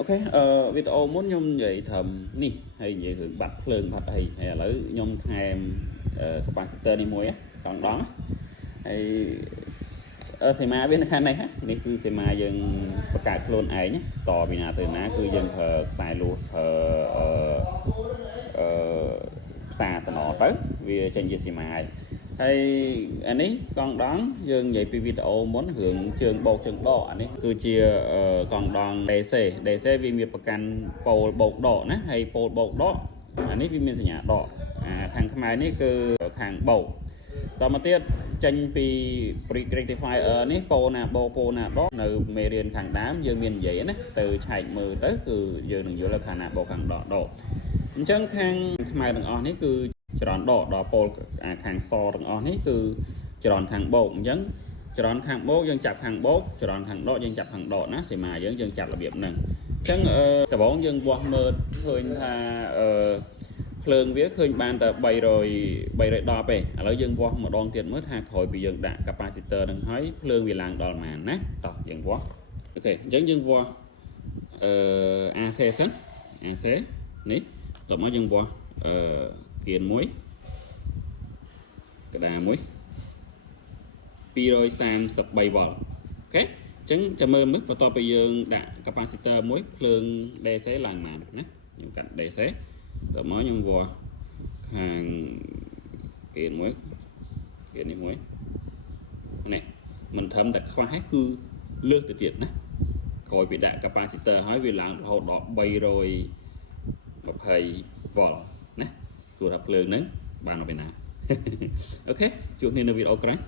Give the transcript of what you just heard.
ok video muốn nhung vậy thầm nè hay vậy hưởng bật phơn bật hay lấy nhung thêm capacitor đi muối còn đó hay xe ma bên khai này này cứ xe ma dânประกาศ clone ឯងតពីណាទៅណាគឺយើងប្រើខ្សែលួសផ្សារសណទៅវាចេញជាស៊ីម៉ាហើយអានេះកង់ដងយើងនិយាយពីវីដេអូមុនរឿងជើងបោកជើងដកអានេះគឺជាកង់ដង DC វាមានប្រកាន់ប៉ូលបោកដកណាហើយប៉ូលបោកដកអានេះវាមានសញ្ញាដកខាងខ្មែរនេះគឺខាងបោកតមកទៀតចេញពី rectifier នេះប៉ូណាបោប៉ូណាដកនៅមេរៀនខាងដើមយើងមាននិយាយណាទៅឆែកមើលទៅគឺយើងនឹងយល់ខាងណាបោខាងដកអញ្ចឹងខាងខ្មែរទាំងអស់នេះគឺចរន្តដកដល់ប៉ូលខាងសទាំងអស់នេះគឺចរន្តខាងបោកអញ្ចឹងចរន្តខាងបោកយើងចាប់ខាងបោកចរន្តខាងដកយើងចាប់ខាងដកណាសេមាយើងចាប់របៀបហ្នឹងអញ្ចឹងដំបូងយើងវាស់មើលឃើញថាភ្លើងវាឃើញបានតែ310ឯងឥឡូវយើងវាស់ម្ដងទៀតមើលថាក្រោយពីយើងដាក់ capacitor នឹងហើយភ្លើងវាឡើងដល់ប៉ុន្មានណាតោះយើងវាស់អូខេអញ្ចឹងយើងវាស់AC សិន AC នេះតោះមកយើងវាស់គៀនមួយកដាមួយ233 វ៉ុលអូខេអញ្ចឹងចាំមើលបន្ទាប់ពីយើងដាក់ capacitor មួយភ្លើង DC ឡើងបានណាខ្ញុំកាត់ DC តើមកខ្ញុំវាស់ខាងគេមួយគេនេះមួយនេះមិនត្រឹមតែខ្វះហើយគឺលើសទៅទៀតណាក្រោយពីដាក់ capacitor ហើយវាឡើងរហូតដល់320 វ៉ុលណាសួរថាភ្លើងហ្នឹងបានមកពីណាអូខេជួបគ្នានៅវីដេអូក្រោយ